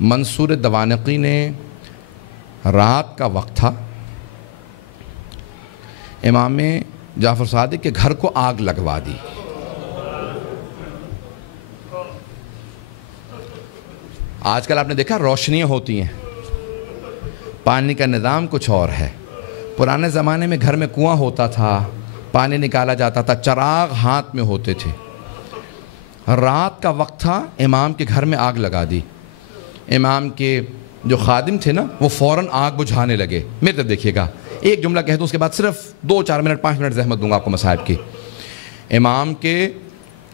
منصور دوانقی نے رات کا وقت تھا، امام جعفر صادق کے گھر کو آگ لگوا دی۔ آج کل آپ نے دیکھا روشنیاں ہوتی ہیں، پانی کا نظام کچھ اور ہے۔ پرانے زمانے میں گھر میں کنواں ہوتا تھا، پانی نکالا جاتا تھا، چراغ ہاتھ میں ہوتے تھے۔ رات کا وقت تھا، امام کے گھر میں آگ لگا دی۔ امام کے جو خادم تھے نا، وہ فوراً آگ بجھانے لگے۔ میرے طرف دیکھیے گا، ایک جملہ کہہ دوں، اس کے بعد صرف 2-4 منٹ 5 منٹ زحمت دوں گا آپ کو مصائب کی۔ امام کے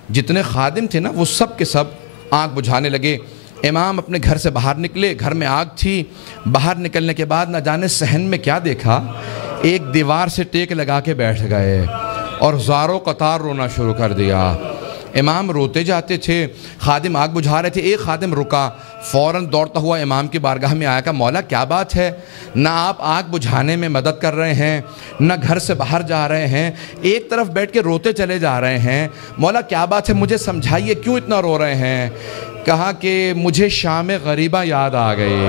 جتنے خادم تھے نا، وہ سب کے سب آگ بجھانے لگے۔ امام اپنے گھر سے باہر نکلے، گھر میں آگ تھی۔ باہر نکلنے کے بعد نہ جانے صحن میں کیا دیکھا، ایک دیوار سے ٹیک لگا کے بیٹھ گئے اور زاروں قطار رونا شروع کر دیا۔ امام روتے جاتے تھے، خادم آگ بجھا رہے تھے۔ ایک خادم رکا، فوراً دوڑتا ہوا امام کی بارگاہ میں آیا، کہا مولا کیا بات ہے، نہ آپ آگ بجھانے میں مدد کر رہے ہیں، نہ گھر سے باہر جا رہے ہیں، ایک طرف بیٹھ کے روتے چلے جا رہے ہیں، مولا کیا بات ہے، مجھے سمجھائیے کیوں اتنا رو رہے ہیں۔ کہا کہ مجھے شام غریبہ یاد آ گئی،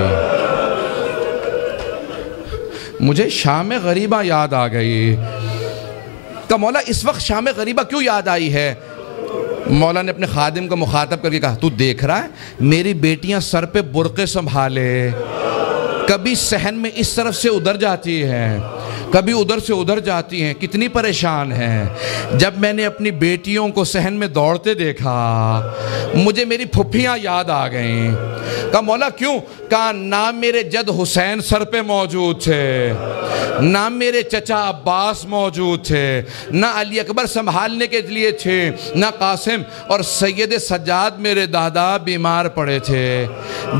مجھے شام غریبہ یاد آ گئی۔ کہا مولا اس وقت شام غریبہ کیوں یاد آئی ہے؟ مولا نے اپنے خادم کو مخاطب کر کے کہا، تو دیکھ رہا ہے میری بیٹیاں سر پہ برقعے سنبھالے، کبھی صحن میں اس طرف سے ادھر جاتی ہیں، کبھی ادھر سے ادھر جاتی ہیں، کتنی پریشان ہیں۔ جب میں نے اپنی بیٹیوں کو صحن میں دوڑتے دیکھا، مجھے میری پھپھیاں یاد آ گئیں۔ کہا مولا کیوں؟ کہا نہ میرے جد حسین سر پہ موجود تھے، نہ میرے چچا عباس موجود تھے، نہ علی اکبر سنبھالنے کے لیے تھے، نہ قاسم، اور سید سجاد میرے دادا بیمار پڑے تھے۔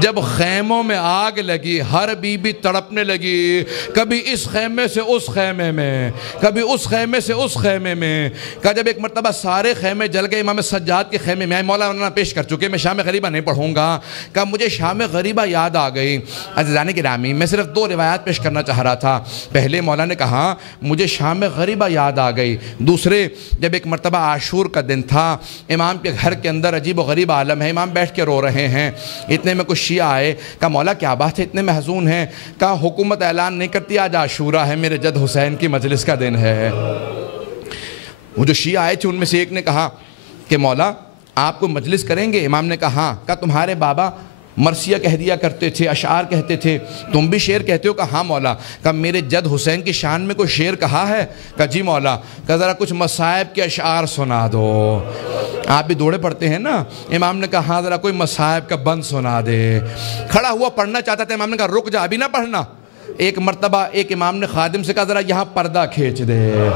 جب خیموں میں آگ لگی، ہر بی بی تڑپنے لگی، کبھی اس خیمے سے اس خیمے میں، کبھی اس خیمے سے اس خیمے میں۔ کہا جب ایک مرتبہ سارے خیمے جل گئے، امام سجاد کے خیمے میں آئے، مولانا پیش کر چکے، میں شام غریبہ نہیں پڑھوں گا۔ کہا مجھے شام غریبہ یاد آ گئی۔ عزیزان گرامی، میں صرف 2 روایات پیش کرنا چاہ رہا تھا۔ پہلے مولا نے کہا مجھے شام غریبہ یاد آ گئی۔ دوسرے، جب ایک مرتبہ عاشور کا دن تھا، امام کے گھر کے اندر عجیب و غریب عالم ہے، امام بیٹھ کے رو رہے ہیں۔ اتنے میں کچھ شیعہ آئے، کہا مولا کیا بات ہے، اتنے محزون ہیں؟ کہا حکومت اعلان نہیں کرتی آج عاشورہ ہے، میرے جد حسین کی مجلس کا دن ہے۔ وہ جو شیعہ آئے تھے ان میں سے ایک نے کہا کہ مولا آپ کو مجلس کریں گے؟ امام نے کہا ہاں۔ کہا تمہارے بابا مرثیہ کہہ دیا کرتے تھے، اشعار کہتے تھے، تم بھی شعر کہتے ہو؟ کہا ہاں مولا۔ کہا میرے جد حسین کی شان میں کوئی شعر کہا ہے؟ کہا جی مولا۔ کہا ذرا کچھ مصائب کے اشعار سنا دو، آپ بھی دوڑے پڑتے ہیں نا۔ امام نے کہا ہاں ذرا کوئی مصائب کا بند سنا دے۔ کھڑا ہوا پڑھنا چاہتا تھا، امام نے کہا رک جا، ابھی نہ پڑھنا۔ ایک مرتبہ ایک امام نے خادم سے کہا ذرا یہاں پردہ کھینچ دے۔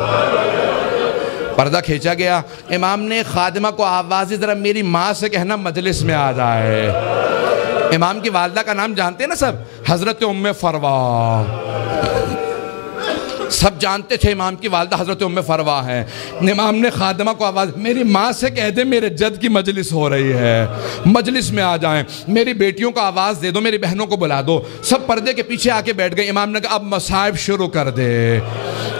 پردہ کھینچا گیا۔ امام نے خادمہ کو آوازی ذرا میری ماں سے کہنا مجلس میں آ جائے۔ امام کی والدہ کا نام جانتے ہیں نا سب، حضرت ام فروا، سب جانتے تھے امام کی والدہ حضرت ام فروا ہے۔ امام نے خادمہ کو آواز، میری ماں سے کہہ دے میرے جد کی مجلس ہو رہی ہے، مجلس میں آ جائیں، میری بیٹیوں کو آواز دے دو، میری بہنوں کو بلا دو۔ سب پردے کے پیچھے آ کے بیٹھ گئے۔ امام نے کہا اب مصائب شروع کر دے۔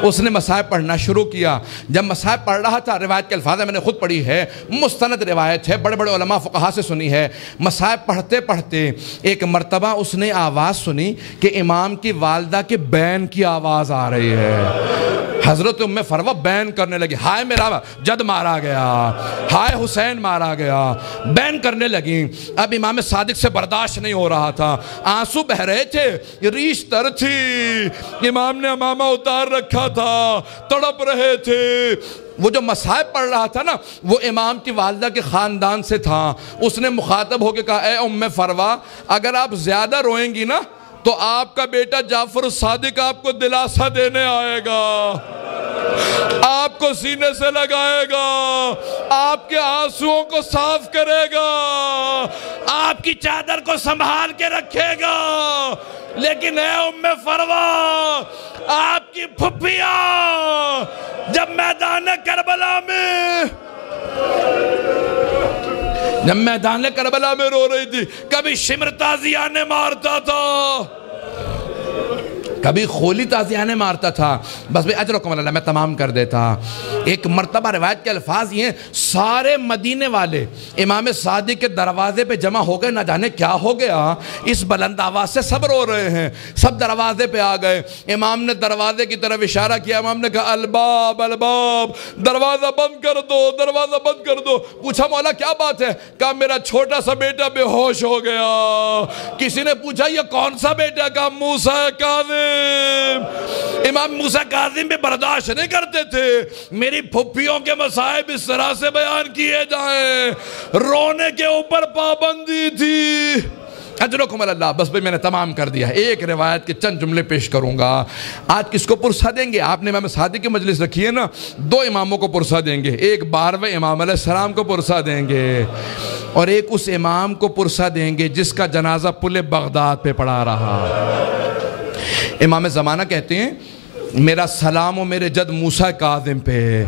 اس نے مصائب پڑھنا شروع کیا۔ جب مصائب پڑھ رہا تھا، روایت کے الفاظ میں نے خود پڑھی ہے، مستند روایت ہے، بڑے بڑے علماء فقہا سے سنی ہے۔ مصائب پڑھتے پڑھتے ایک مرتبہ اس نے آواز سنی کہ امام کی والدہ کے بین کی آواز آ رہی ہے۔ حضرت ام فروا بین کرنے لگی، ہائے میرا جد مارا گیا، ہائے حسین مارا گیا، بین کرنے لگی۔ اب امام صادق سے برداشت نہیں ہو رہا تھا، آنسو بہ رہے تھے، ریش تر تھی، امام نے امامہ اتار رکھا تھا، تڑپ رہے تھے۔ وہ جو مصائب پڑھ رہا تھا نا، وہ امام کی والدہ کے خاندان سے تھا۔ اس نے مخاطب ہو کے کہا اے ام فروا، اگر آپ زیادہ روئیں گی نا تو آپ کا بیٹا جعفر صادق آپ کو دلاسا دینے آئے گا، آپ کو سینے سے لگائے گا، آپ کے آنسوؤں کو صاف کرے گا، آپ کی چادر کو سنبھال کے رکھے گا۔ لیکن اے ام فروا، آپ کی پھپھیاں جب میدان کربلا میں رو رہی تھی، کبھی شمر تازیانے مارتا تھا، کبھی خولی تازیانے مارتا تھا، بس بھئی اجرکم اللہ میں تمام کر دیتا۔ ایک مرتبہ روایت کے الفاظ یہ ہیں، سارے مدینے والے امام صادق کے دروازے پہ جمع ہو گئے، نہ جانے کیا ہو گیا، اس بلند آواز سے سب رو رہے ہیں، سب دروازے پہ آ گئے۔ امام نے دروازے کی طرف اشارہ کیا، امام نے کہا الباب الباب، دروازہ بند کر دو، دروازہ بند کر دو۔ پوچھا مولا کیا بات ہے؟ کہا میرا چھوٹا سا بیٹا بے ہوش ہو گیا۔ کسی نے پوچھا یہ کون سا بیٹا؟ کہا موسیٰ کاظم۔ امام موسیٰ کاظم بھی برداشت نہیں کرتے تھے میری پھپھیوں کے مصائب اس طرح سے بیان کیے جائیں، رونے کے اوپر پابندی تھی۔ اجرکم اللہ، بس بھئی میں نے تمام کر دیا۔ ایک روایت کے چند جملے پیش کروں گا۔ آج کس کو پرسہ دیں گے؟ آپ نے امام صادق کی مجلس رکھی ہے نا، دو اماموں کو پرسہ دیں گے، ایک 12ویں امام علیہ السلام کو پرسہ دیں گے، اور ایک اس امام کو پرسہ دیں گے جس کا جنازہ پل بغداد پہ پڑا رہا۔ امام زمانہ کہتے ہیں میرا سلام و میرے جد موسیٰ کاظم پہ،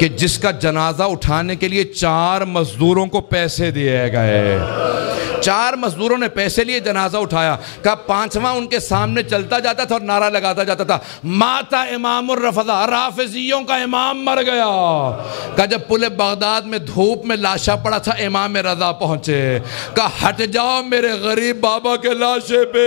کہ جس کا جنازہ اٹھانے کے لیے 4 مزدوروں کو پیسے دیے گئے، 4 مزدوروں نے پیسے لیے جنازہ اٹھایا۔ کہا 5واں ان کے سامنے چلتا جاتا تھا اور نعرہ لگاتا جاتا تھا ماتا امام الرفضہ، رافضیوں کا امام مر گیا۔ کہا جب پل بغداد میں دھوپ میں لاشا پڑا تھا امام رضا پہنچے، کہا ہٹ جاؤ میرے غریب بابا کے لاشے پہ،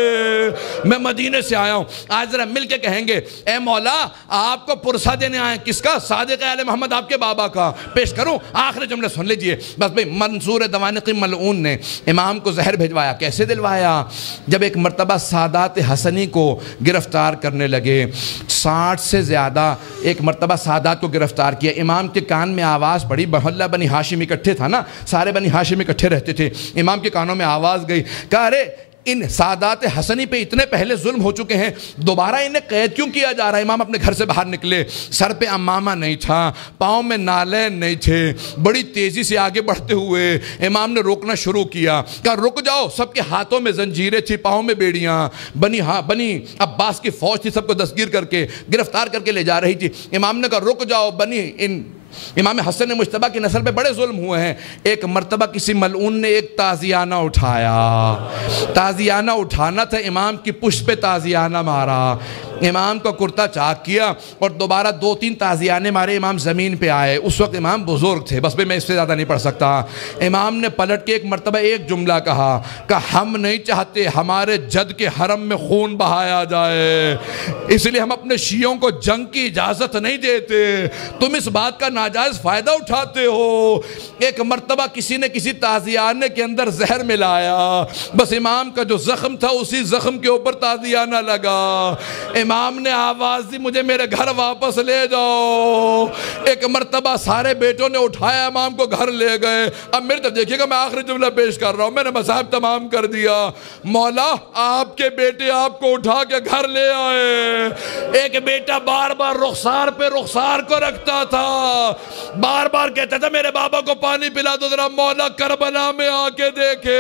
میں مدینے سے آیا ہوں۔ آج ذرا مل کے کہیں گے اے مولا آپ کو پرسہ دینے آئے، کس کا؟ صادق آل محمد آپ کے بابا کا۔ پیش کروں آخری جملے سن لیجئے بس بھئی۔ منصور دوانقی ملعون نے امام کو زہر بھیجوایا۔ کیسے دلوایا؟ جب ایک مرتبہ سادات حسنی کو گرفتار کرنے لگے، 60 سے زیادہ ایک مرتبہ سادات کو گرفتار کیا، امام کے کان میں آواز پڑی، محلہ بنی ہاشم اکٹھے تھا نا، سارے بنی ہاشم اکٹھے رہتے تھے، امام کے کانوں میں آواز گئی، کہا ارے ان سادات حسنی پہ اتنے پہلے ظلم ہو چکے ہیں، دوبارہ انہیں قید کیوں کیا جا رہا ہے؟ امام اپنے گھر سے باہر نکلے، سر پہ امامہ نہیں تھا، پاؤں میں نالین نہیں تھے، بڑی تیزی سے آگے بڑھتے ہوئے امام نے روکنا شروع کیا، کہا رک جاؤ۔ سب کے ہاتھوں میں زنجیریں تھی، پاؤں میں بیڑیاں، بنی عباس کی فوج تھی، سب کو دستگیر کر کے گرفتار کر کے لے جا رہی تھی۔ امام نے کہا رک جاؤ، امام حسن مجتبیٰ کی نسل پہ بڑے ظلم ہوئے ہیں۔ ایک مرتبہ کسی ملعون نے ایک تازیانہ اٹھایا، تازیانہ اٹھانا تھا، امام کی پشت پہ تازیانہ مارا، امام کا کرتا چاک کیا اور دوبارہ 2-3 تازیانے مارے، امام زمین پہ آئے۔ اس وقت امام بزرگ تھے، بس میں اس سے زیادہ نہیں پڑھ سکتا۔ امام نے پلٹ کے ایک مرتبہ ایک جملہ کہا کہ ہم نہیں چاہتے ہمارے جد کے حرم میں خون بہایا جائے، اس لیے ہم اپنے شیعوں کو جنگ کی اجازت نہیں دیتے، تم اس بات کا ناجائز فائدہ اٹھاتے ہو۔ ایک مرتبہ کسی نے کسی تازیانے کے اندر زہر ملایا، بس امام کا جو زخم تھا اسی زخم کے اوپر تازیانہ لگا۔ امام نے آواز دی مجھے میرے گھر واپس لے جاؤ۔ ایک مرتبہ سارے بیٹوں نے اٹھایا، امام کو گھر لے گئے۔ اب میرے طرف دیکھیے گا، میں آخری جملہ پیش کر رہا ہوں، میں نے مصائب تمام کر دیا۔ مولا آپ کے بیٹے آپ کو اٹھا کے گھر لے آئے۔ ایک بیٹا بار بار رخسار پہ رخسار کو رکھتا تھا، بار بار کہتا تھا میرے بابا کو پانی پلا دو ذرا، مولا کربلا میں آ کے دیکھے۔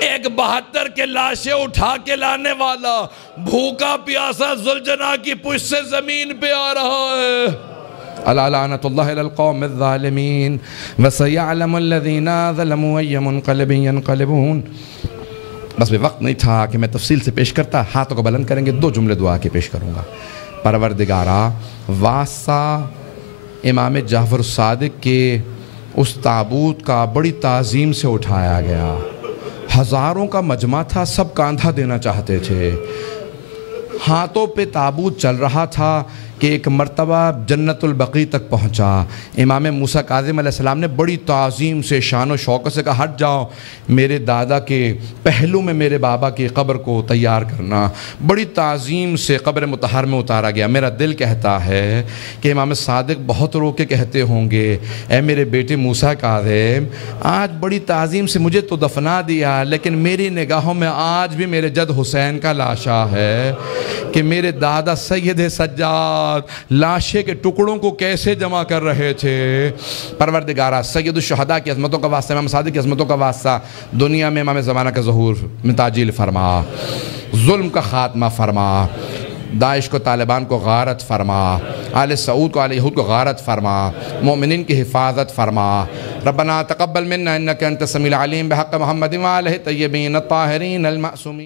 ایک 72 کے لاشیں اٹھا کے لانے والا بھوکا پیاسا ذوالجناح کی پشت سے زمین پہ آ رہا ہے۔ الا لعنت اللہ علی القوم الظالمین وسیعلم الذین ظلموا ای منقلب ینقلبون۔ بس بھی وقت نہیں تھا کہ میں تفصیل سے پیش کرتا، ہاتھوں کو بلند کریں گے، 2 جملے دعا کے پیش کروں گا۔ پروردگارا، واسطہ امام جعفر صادق کے اس تابوت کا بڑی تعظیم سے اٹھایا گیا، ہزاروں کا مجمع تھا، سب کاندھا دینا چاہتے تھے، ہاتھوں پہ تابوت چل رہا تھا کہ ایک مرتبہ جنت البقیع تک پہنچا۔ امام موسیٰ کاظم علیہ السلام نے بڑی تعظیم سے شان و شوکت سے کہا ہٹ جاؤ، میرے دادا کے پہلو میں میرے بابا کی قبر کو تیار کرنا۔ بڑی تعظیم سے قبر مطہر میں اتارا گیا۔ میرا دل کہتا ہے کہ امام صادق بہت رو کے کہتے ہوں گے اے میرے بیٹے موسیٰ کاظم، آج بڑی تعظیم سے مجھے تو دفنا دیا، لیکن میری نگاہوں میں آج بھی میرے جد حسین کا لاشا ہے کہ میرے دادا سید سجاد لاشے کے ٹکڑوں کو کیسے جمع کر رہے تھے۔ پروردگارہ، سید الشہداء کی عظمتوں کا واسطہ، امام صادق کی عظمتوں کا واسطہ، دنیا میں امام زمانہ کا ظہور میں تعجیل فرما، ظلم کا خاتمہ فرما، داعش کو طالبان کو غارت فرما، آل سعود کو آل یہود کو غارت فرما، مومنین کی حفاظت فرما۔ ربنا تقبل منا انک انت السمیع العلیم بحق محمد وآلہ الطیبین الطاہرین المعصومین۔